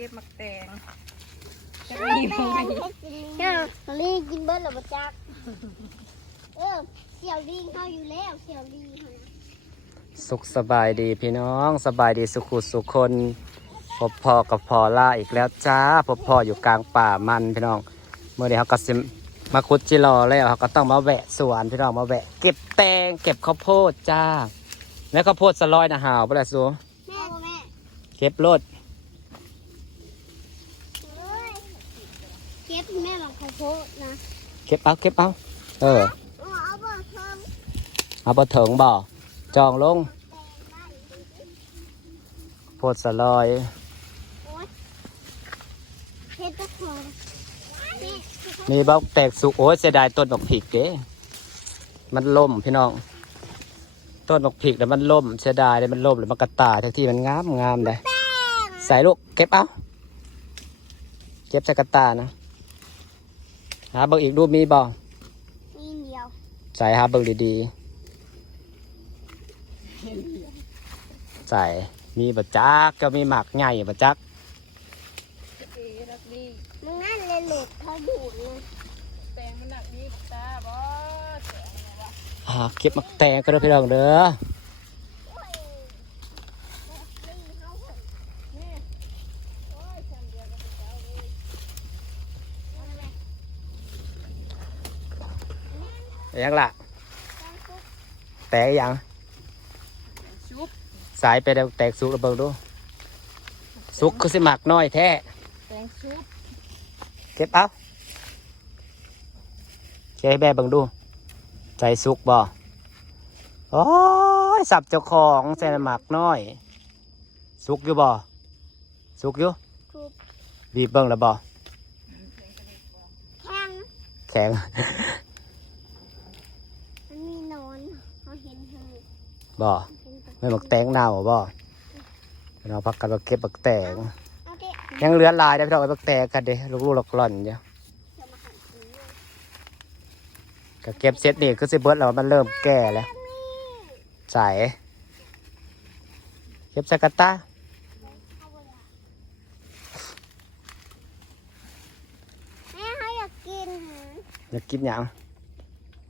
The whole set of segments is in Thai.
ก็บหมักแตงจะแม่มีแม่บ่ให้มีกินเนี่ยลีกินเบิร์ดหรือบ่จักเออเสี่ยวลีเขาอยู่แล้วเสี่ยวลีเขานะสุขสบายดีพี่น้องสบายดีสุขุสุขคนพบพ่อกับพ่อล่าอีกแล้วจ้าพบพ่ออยู่กลางป่ามันพี่น้อง เมื่อเดี๋ยวเขาก็สิมาคุดจิรอแล้วเขาก็ต้องมาแวะสวนพี่น้องมาแวะ เก็บแตงเก็บข้าวโพดจ้า แล้วข้าวโพดสลอยนะหาวไปละสูแม่แม่เก็บรถ เอ้ยเก็บแม่หลังข้าวโพดนะเก็บเอาเก็บเอาเออเอาเอาบ่เพิ่มเอาไปถึงบ่จองลงแตงได้โพดสลอยโอ๊ยเฮ็ดตะขอนี่มีบ้าแตกสุกโอ้ยเสียดายต้นดอกผิกเด้มันล่มพี่น้องต้นดอกผิกแล้วมันล่มเสียดายเลยมันล่มแล้วมันกระตายทั้งที่มันงามงามเลยแป้งใส่ลูกเก็บเอาเก็บใส่กระตานะ หาเบิ่งอีกรูปมีบ่มีเดียว ใส่หาเบิ่งดีๆ ใส่ มีบะจักก็มีหมักใหญ่บะจักเอ๊ะรักดีมึงนั่นเลยหลุดเขาบูดเลยแตงมันหนักดีตาบ่แตงเนี่ยวะหาเก็บมักแตงก็ได้อพี่น้องเด้อ โอ้ยแบบนี้เขาเห็น นี่โอ้ยจำเดียวกับเจ้าเลย เอาเลย ยังล่ะ แตกยังแตงชุบสายไปแล้วแตกสุกแล้วเบิ่งดู สุกคือสิหมักน้อยแท้ แตงชุบเก็บเอาเก็บให้แม่เบิ่งดูใจสุกบ่โอ้ยสับเจ้าของใส่หมักน้อย สุกอยู่บ่ สุกอยู่ทุบบีบเบิ่งแล้วบ่แข้งแข็ง มันมีหนอนเขาเห็นเธอ บ่เห็นตัวไม่หมักแตงเน่าบ่เราพักกันมาเก็บหมักแตงเอาเด็กยังเหลือหลายได้อพี่น้องไอ้หมักแตงกันเด้ลูกๆหลอกหล่อนเดียวจะมาหันสีเลยก็เก็บเสร็จนี่คือสิเบิดแล้วมันเริ่มแก่แล้วนี่ใส่เก็บใส่กระตาเอาไปละแม่เขาอยากกินหาอยากกินหยัง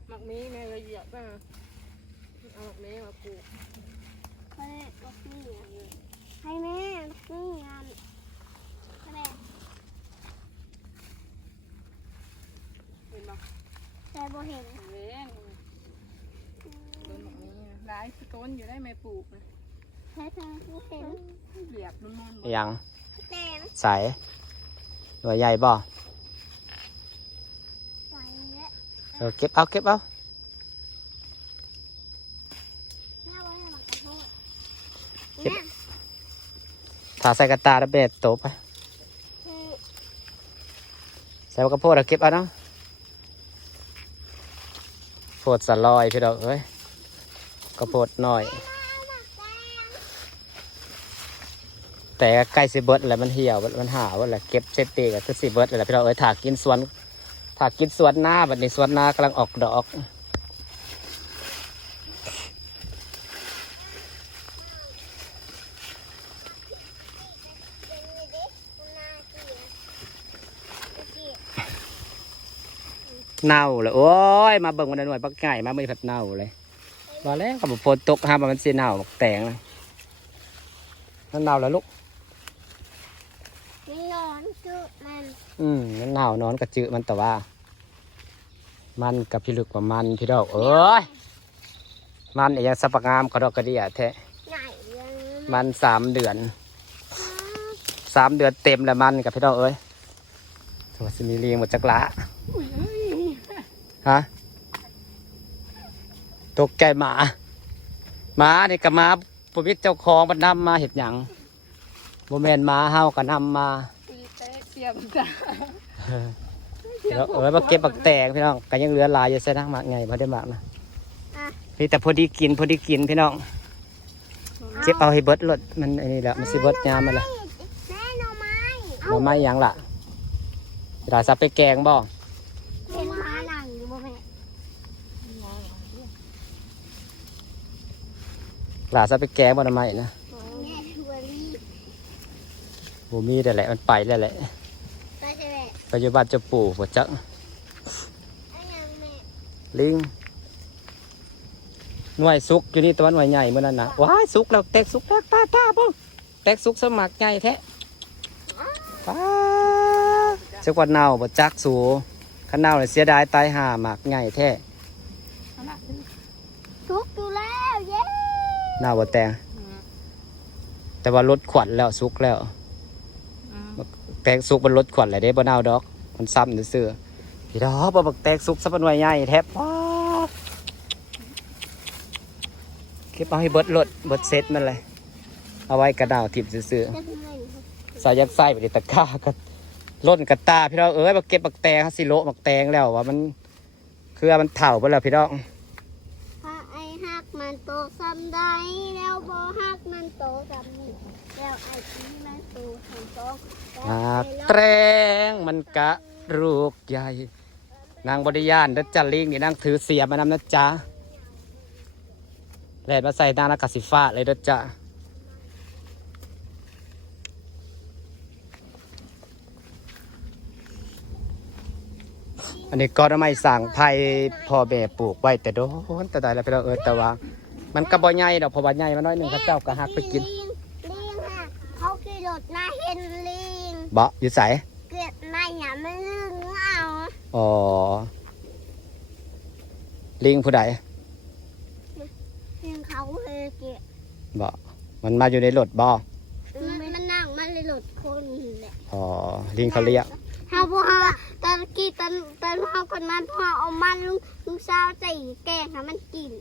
หมักมีแม่ก็เหยียบบ้างเอาหมักมีมาปลูก เขาเลยบอกนี่ให้แม่นี่งานแม่ เห็นบ่ แต่บ่ เห็นเว้นต้นหมักมีหลายต้นอยู่ได้แม่ปลูกนะแค่ทางผู้เห็นเหลียบมันมันหยังแต่ใส่หน่วยใหญ่บ่ไหวแล้วเออเก็บเอาเก็บเอาแม่ว่าให้มันกระโทษเก็บแม่ถ้าใส่กระตาแล้วเบ็ดโตไป คือ ใส่กระโพดแล้วเก็บเอาเนาะ โพดสลอยพี่ดอกเอ้ยก็โพดหน่อย แต่ใกล้สิเบิร์ดแล้วมันเหี่ยวมันหาวแล้วเก็บเซตตีก็คือสิเบิร์ดแล้วพี่ดอกเอ้ยถากกินสวนถากกินสวนหน้าบัดนี้สวนหน้ากำลังออกดอก เป็นเลยดิมันน่าเกลียดเกลียด เน่าเลยโอ้ยมาเบิ่งวันหน่วยปักไก่มาไม่ผัดเน่าเลยมาแล้วกับฝนตกห้ามว่ามันสีเน่าบักแตงเลยมันเน่าแล้วลูกมันนอนคือมันอืมมันเน่านอนกระจือมันแต่ว่า มันกับพี่ลึกกว่ามันพี่ดอกเอ้ยมันไอ้ยังสับปะงามกระดอกกระเดียแท้ไหนยังมันสามเดือนสามเดือนเต็มแล้วมันกับพี่ดอกเอ้ยสวัสดีเรียงหมดจักละ ฮะตกใจหมาหมานี่กับหมาปุมิตเจ้าของมันนำมาเห็ดหยังโมเมนหมาเฮาก็นำมาตีเตะเสียบตาแล้วเออมาเก็บบักแตงพี่น้องก็ยังเหลือหลายอยู่ใส่นักมากไงพอได้มากนะพี่แต่พอดีกินพอดีกินพี่น้องเก็บเอาให้เบิดรถมันไอ้นี่แหละมันสิเบิดยามมันละแม่หน่อไม้เราไม่หยังล่ะเวลาซับไปแกงบ่ เห็นหมาหนังอยู่บ่แม่ เวลาซับไปแกงบ่ทำไมนะแม่ทัวรี่บ่มีได้แหละมันไปแล้วแหละไปใช่ไหมปัจจุบันจะปลูกบ่จักไอ้ยังแม่ลิงหน่วยสุกอยู่นี่ตะวันหน่วยใหญ่เมื่อนั้นนะว้ายสุกแล้วแตกสุกแล้วตาตาเบิ่งแตกสุกสมัครใหญ่แท้ป้าจักว่าเน่าบ่จักสูขันเน่าเลยเสียดายตายห่าหมากใหญ่แท้เอาละขึ้นทุกอยู่แล้วเย้ เน่าบ่แตงอืมแต่ว่าลดขวัญแล้วสุกแล้วอืมแตกสุกมันลดขวัญเลยเด้บ่เน่าดอก มันซ้ำซื่อๆพี่ดอกบ่บักแตกสุกซะเป็นหน่วยใหญ่แท้ป้าดเก็บเอาให้เบิดรถเบิดเซ็ตมันเลย เอาไว้กระดาวทิ่มซื่อๆจะทำไมครับสายยักไส้ไปในตะกร้าก็ล่นกระตาพี่น้องเอ้ยมาเก็บบักแตงฮะสิโละบักแตงแล้วว่ามัน คือมันเถ่าไปแล้วพี่น้อง ถ้าไอ้ฮักมันโต ซ้ำได้แล้วบ่ฮักมันโตซ้ำนี่แล้วไอ้ที่มันโตซ้ำโตแล้วหากไอ้แตงมันกะลูกใหญ่ นางบริยานดัจันลิงนี่นางถือเสียมานำนะจ๊ะแลดมาใส่นางนักกสิฟ้าเลยดจ้ะอันนี้ก็ทำไมสั่งไผ่พ่อแม่ปลูกไว้แต่โดนแต่ได้แล้วพี่น้องเออแต่ว่า มันก็บ่ใหญ่ดอกเพราะว่าใหญ่มาน้อยหนึ่งเข้าเจ้าก็หักไปกินลิงลิงค่ะเขาขี่รถมาเห็นลิงบ่อยู่ใสเกิดมาอย่ามันลึงเอาอ๋อลิงผู้ใดลิงเขาเคยเกิดบ่มันมาอยู่ในรถบ่มันมันนั่งมันเลยรถคนแหละอ๋อลิงเขาเรียกเฮาบ่เฮาตอนกี้ตอนตอนเฮาคนมันพอเอามันลุงลุงสาวใจแกงให้มันกิน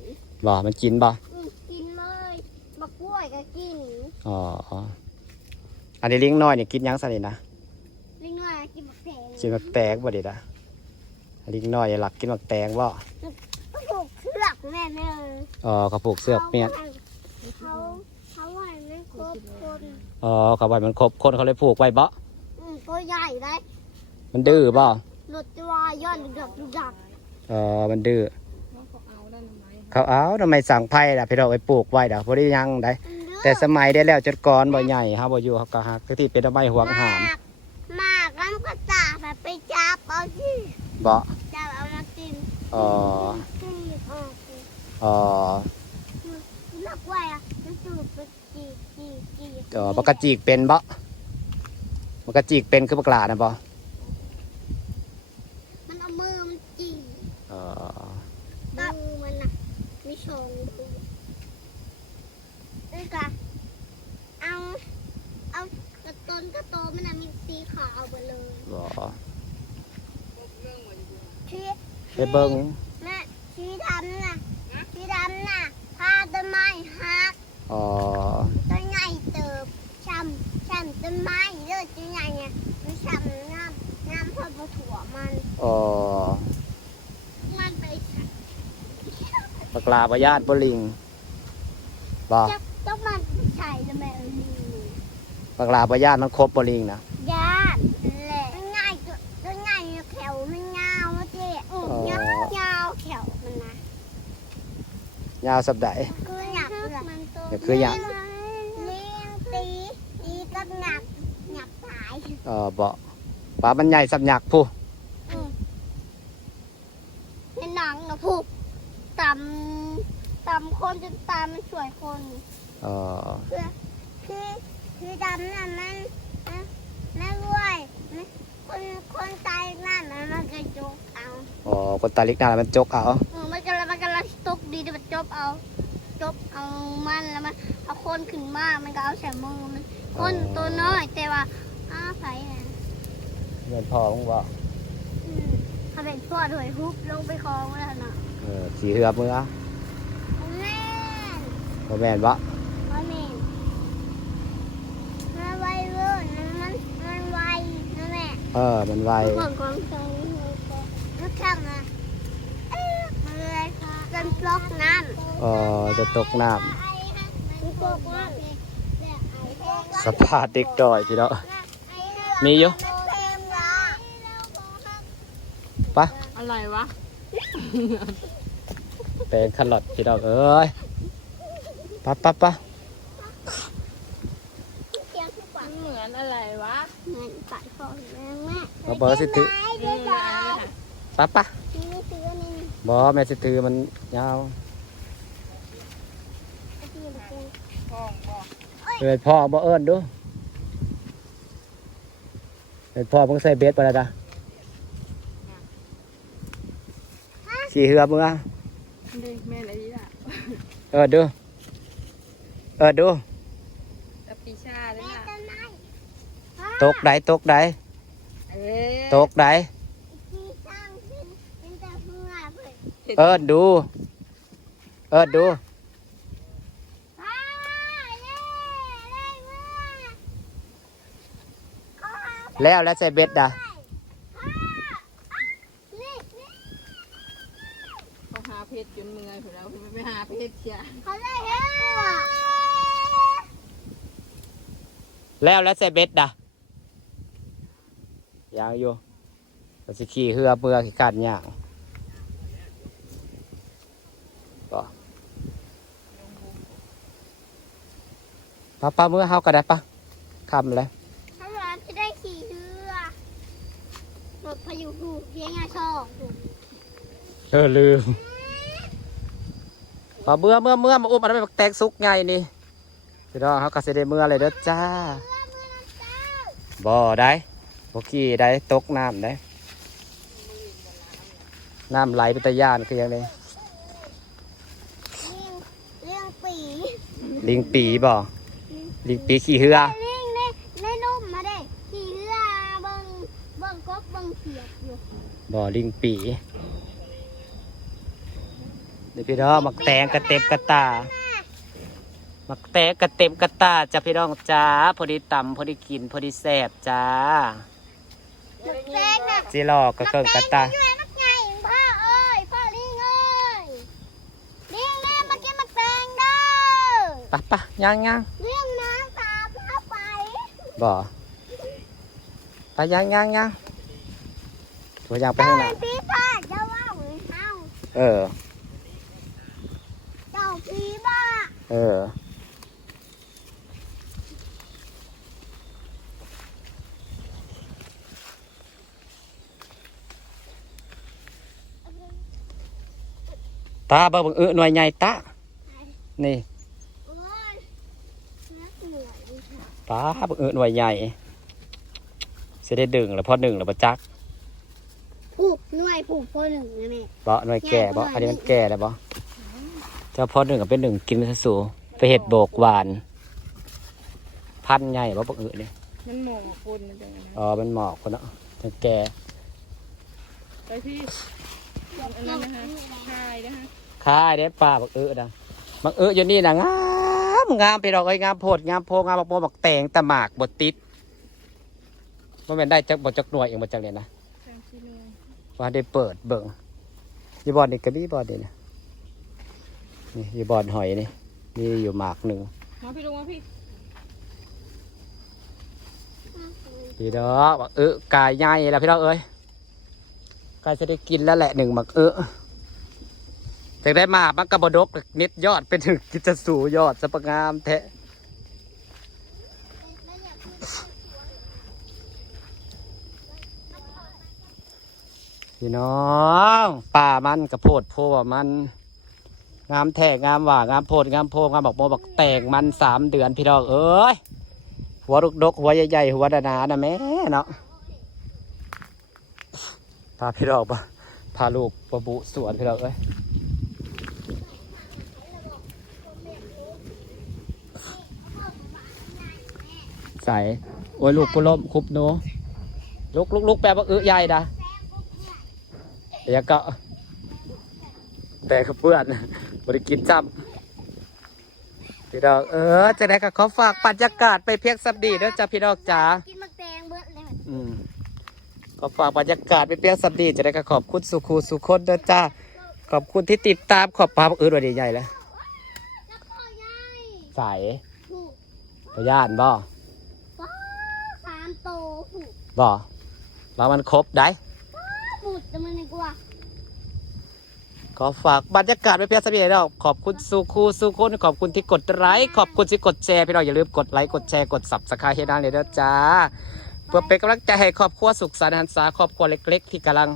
บ่มันกินบ่อืมกินเลยมะกล้วยก็กินอ๋ออันนี้ลิงน้อยนี่กินหยังซะนี่นะลิงน้อยกินมะแขงกินมักแตงบ่เด็ดอะลิงน้อยหลักกินมักแตงบ่ก็ผูกเชือกแม่แม่เลยอ๋อเขาผูกเสือกเมียนเขาเขาไหวไม่ครบคนอ๋อเขาไว้มันครบคนเขาเลยผูกไว้บ่อืมตัวใหญ่ได้มันดื้อบ่รถจะว่าย้อนดักดักอ๋อมันดื้อ เขาเอาทำไมสั่งไผ่ล่ะพี่เราไปปลูกไว้ดอกบ่ได้ยังได้แต่สมัยได้แล้วจดก่อนบ่ใหญ่ฮะบ่อยู่เขาก็หักที่เป็นใบห่วงหามมากแล้วก็ตากแบบไปจับเอาที่บ่จับเอามากินอ๋อกินออกอ๋อนักไว้อะมันสูบไปจีจีจีอ๋อบักกะจีกเป็นบ่บักกะจีกเป็นคือบักหลานะบ่ มันเอามือมันจี อ๋อ มือมันน่ะมีชองดูนี่กะเอาเอากระต้นกระโตมันน่ะมีสีขาวหมดเลย บ่ ที่ ไป เบิ่งแม่สีดำน่ะสีดำน่ะพาต้นไม้หักอ๋อต้นใหญ่เติบช้ำช้ำต้นไม้เลือดต้นใหญ่เนี่ยมันช้ำน้ำน้ำพอปถั่วมันอ๋อมันไปบักหลาบ่ญาติบ่ลิงบ่จะต้องมันใส่ทำไมเออลิงบักหลาบ่ญาติมันครบบ่ลิงนะ ญาติแหละมันง่ายตัวตัวง่ายเนี่ยแขวมันยาวนะเจ๊อืมยาวยาวแขวมันนะ ยาวสับใดคือหยักเลยมันตัวเดี๋ยวคือหยักเลี้ยงตีตีกับหยักหยักสายเออบ่ปลามันใหญ่สับหยักผู้อืมในหนังนะผูกตำตำคนจนตามันสวยคนเออคือคือคือดำน่ะมันมันไม่รวยมันคนคนตายนั่นมันมันกระจกเอาอ๋อคนตาลิกหน้ามันจกเอาเอ ดีแต่มันจบเอา จบเอามันแล้วมันเอาคนขึ้นมา มันก็เอาใส่มือมันคนตัวน้อยแต่ว่าอ้าไผ่น่ะเงินพอมึงบ่อืมเขาเป็นพ่อถวยฮุบลงไปคลองแล้วน่ะเออสีเหือบมือแม่นบ่แม่นบ่ว่าแม่นมันไวเวอร์นะมันมันไวนะแม่เออมันไวก่อนก่อนตรงนึกข้างนะเอ๊ะมัน เลยค่ะเป็นปลอกน้เออจะตกน้ำมันปลอกน้ำำสภาพเด็กดอยพี่เนาะมีอยู่ปะอะไรวะแปลงคันหลอดพี่เนาะเอ้ยปะปะปะมันเหมือนอะไรวะเงินปะพ่อแม่แม่เขาบอกว่าสิถือเดี๋ยวจะเอาปะปะที่นี่ซื้ออันนี้ บอแม่สิถือมันยาวเอาที่มาเก็บพ่องบอกเอินพ่อบ่เอิญดูเอินพ่อมึงใส่เบสไปแล้วจ้ะสีเหือมึงอะนี่แม่ไหนดีล่ะเอินดูเอินดูกับปีชาเลยล่ะต้นไม้ตกไดตกไดเอ๊ะตกได ที่สร้างขึ้นเป็นแต่เพื่อเพื่อ เอินดู เอินดูอ้าเล่เล่เมื่อเขาหาแล้วแล้วใส่เบสด่ะอ้านี่นี่เขาหาเพชรจนเมื่อยถูกแล้วไปหาเพชรเชียเขาได้เห็นตัวแล้วแล้วใส่เบสด่ะยางอยู่ก็สิขี่เหือเบื่อขี่กัดย่างก็ ปะปะเมื่อเฮาก็ได้ปะคำเลยถ้าเราจะได้ขี่เรือรถพายุหูเพียงอาชอบเออลืมพอเมื่อเมื่อเมื่อมาอุ้มมันไปบักแตกซุกไงนี่พี่น้องเขาก็สิได้เมื่อเลยเด้อจ้าบ่ได้บ่ขี่ได้ตกน้ำได้น้ำไหลไปตะยานคือยังไงเรื่องเรื่องปีลิงปีบ่ ลิงปีขี่เหือเรื่องในในนุ่มมาได้ขี่เรือเบิ่งเบิ่งกบเบิ่งเขียดอยู่บ่ลิงปีเดี๋ยวพี่น้องมักแตงกระเต็บกระตามักแตงกระเต็มกระตาจ้าพี่น้องจ้าพอดีตำพอดีกินพอดีแซ่บจ้าแป้งน่ะจีรอกระเกิงกระตาอยู่ในมักไงพ่อเอ้ยพ่อลิงเอ้ยลิงเล่นมากินมักแตงเด้อปะปะย่างย่าง เรื่องน้ำตาพาไป บ่ไปย่างย่างย่างตัวย่างไปเจ้าข้างหน้าเป็นพี่พาเจ้าว่าหรือเฮาเออเจ้าพี่บ้าเออตาเบิ่งเออหน่วยใหญ่ตานี่ โอ้ยนักเหนื่อย ดิค่ะตาเบิ่งเออหน่วยใหญ่สิได้ดึงแล้วพอดึงแล้วบ่จักผูกหน่วยผูกพ่อหนึ่งนะแม่บ่หน่วยแก่บ่อันนี้มันแก่แล้วบ่เจ้าพอหนึ่งก็เป็นหนึ่งกินซะสูไปเห็ดโบกหวาน พันธุ์ใหญ่บ่เบิ่งเออนี่มันหมองปุ่นมันจังไงนะอ๋อมันหมอกคนเนาะจะแก่ไปพี่อันนั้นนะฮะคายนะฮะค่ายได้ป่าบักเออนะบักเอออยู่นี่นะงาม งามไปดอกเอ้ยงามโพดงามโพงามบักโมบักแตงตะหมากบดติดว่าเป็นได้จักบดจักหน่วยเองบดจักเนี่ยนะแซงซีนูว่าได้เปิดเบิ่งยีบอลนี่กระบี่บอลนี่นะนี่ยีบอลหอยนี่มีอยู่หมากหนึ่งมาพี่ลงมาพี่พี่ดอกบักเออกายใหญ่แล้วพี่ดอกเอ้ยกายจะได้กินแล้วแหละหนึ่งบักเออ จากได้มาบักกระบดกนิดยอดเป็นถึงกิจสูยอดสปงามแทะพี่น้องป่ามันกระโพดโพว่ามัน งามแทกงามหว่างามโพดงามโพงามบอกโมบอกแตกมันสามเดือนพี่น้องเอ้ยหัวลุกดกหัวใหญ่ๆหัวดาๆนะแม่เนาะพาพี่น้องปะพาลูกประบุสวนพี่น้องเอ้ย ใส่โอ้ยลูกกูล้มคุบโนลุกลุกลุกแปลว่าเออใหญ่ดะเดี๋ยวก็ แต่กับเพื่อนบริกินจำพี่ดอกเออจะได้ก็ขอฝากบรรยากาศไปเพียงสับดีเด้อจ้าพี่ดอกจ๋ากินมักแตงเบิดเลยอืมขอฝากบรรยากาศไปเพียงสับดีจะได้ก็ขอบคุณสุขูสุคนเด้อจ้าขอบคุณที่ติดตามขอบพาอื่นวันดีใหญ่เลยแล้วก็ยายสายผูกพยานบ่ ป้าสามโตผูก บ่ว่ามันครบได้ผูกจะมันดีกว่าขอฝากบรรยากาศไว้เพียงสักนิดเดียวขอบคุณสุคูสุคนขอบคุณที่กดไลค์ขอบคุณที่กดแชร์พี่น้องอย่าลืมกดไลค์กดแชร์กดสับสไครต์ให้ได้เลยนะจ้า เพื่อเป็นกำลังใจให้ครอบครัวสุขสันต์หันษาครอบครัวเล็ก ๆ ที่กำลัง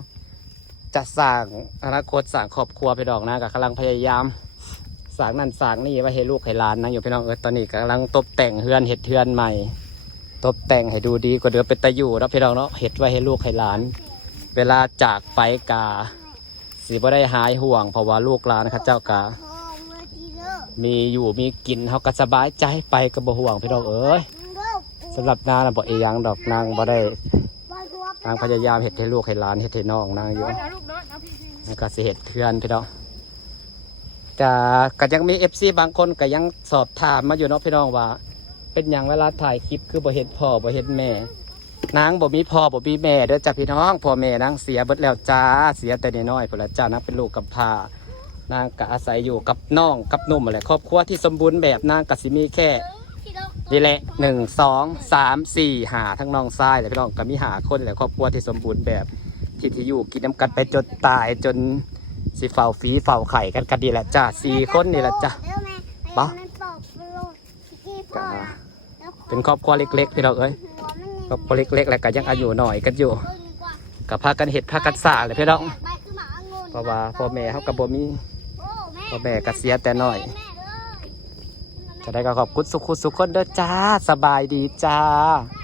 จะสร้างอนาคตสร้างครอบครัวพี่น้องนะก็กำลังพยายามสร้างนั่นสร้างนี่ไว้ให้ลูกให้หลานนะอยู่พี่น้องเออตอนนี้กำลังตกแต่งเฮือนเห็ดเฮือนใหม่ ตกแต่งให้ดูดีกว่าเดิมเป็นตะอยู่แล้วพี่น้องเนาะเห็ดไว้ให้ลูกให้หลาน เวลาจากไปกาสิบ่ได้หายห่วงเพราะว่าลูกหลานครับเจ้ากามีอยู่มีกินเขาก็สบายใจไปก็บ่ห่วงพี่น้องเอ้ยเด้อสำหรับนางน่ะบ่อียงดอกนางบ่ได้นางพยายามเฮ็ดให้ลูกให้หลานเฮ็ดให้น้องนางอยู่นเอาลูกโดนเอาพี่พี่นางก็สิเฮ็ดเทือนพี่น้องจะก็ยังมี FC บางคนก็ยังสอบถามมาอยู่เนาะพี่น้องว่า เป็นหยังเวลาถ่ายคลิปคือบ่เห็นพ่อบ่เห็นแม่ นางบ่มีพ่อบ่มีแม่เด้อจ้ะพี่น้องพ่อแม่นางเสียเบิดแล้วจ้าเสียแต่น้อยๆพุ่นละจ้านางเป็นลูกกับพร้านางก็อาศัยอยู่กับน้องกับหนุ่มอะไรครอบครัวที่สมบูรณ์แบบนางก็สิมีแค่ทีเด้อนี่แหละหนึ่งสองสามสี่หาทั้งน้องทรายเลยพี่น้องก็มีหาคนแหละครอบครัวที่สมบูรณ์แบบที่ที่อยู่กินน้ำกันไปจนตายจนสิเฝ้าฝีเฝ้าไข่กันกันดีแหละจ้าสี่คนนี่แหละจ้าเด้ เป็นครอบครัวเล็กๆพี่น้องเอ้ยหัวมันครอบครัวเล็กๆแล้วก็ยังอายุหน่อยกันอยู่เบิ่งดีกว่ากับพากันเห็ดพากันสร้างเลยพี่น้องไปคือหมาองุ่นเพราะว่าพ่อแม่เขากับบ่มีโอ้แม่พ่อแม่ก็เสียแต่น้อยแม่เอ้ยจะได้ก็ขอบคุณสุขุสุขคนเด้อจ้าสบายดีจ้าแ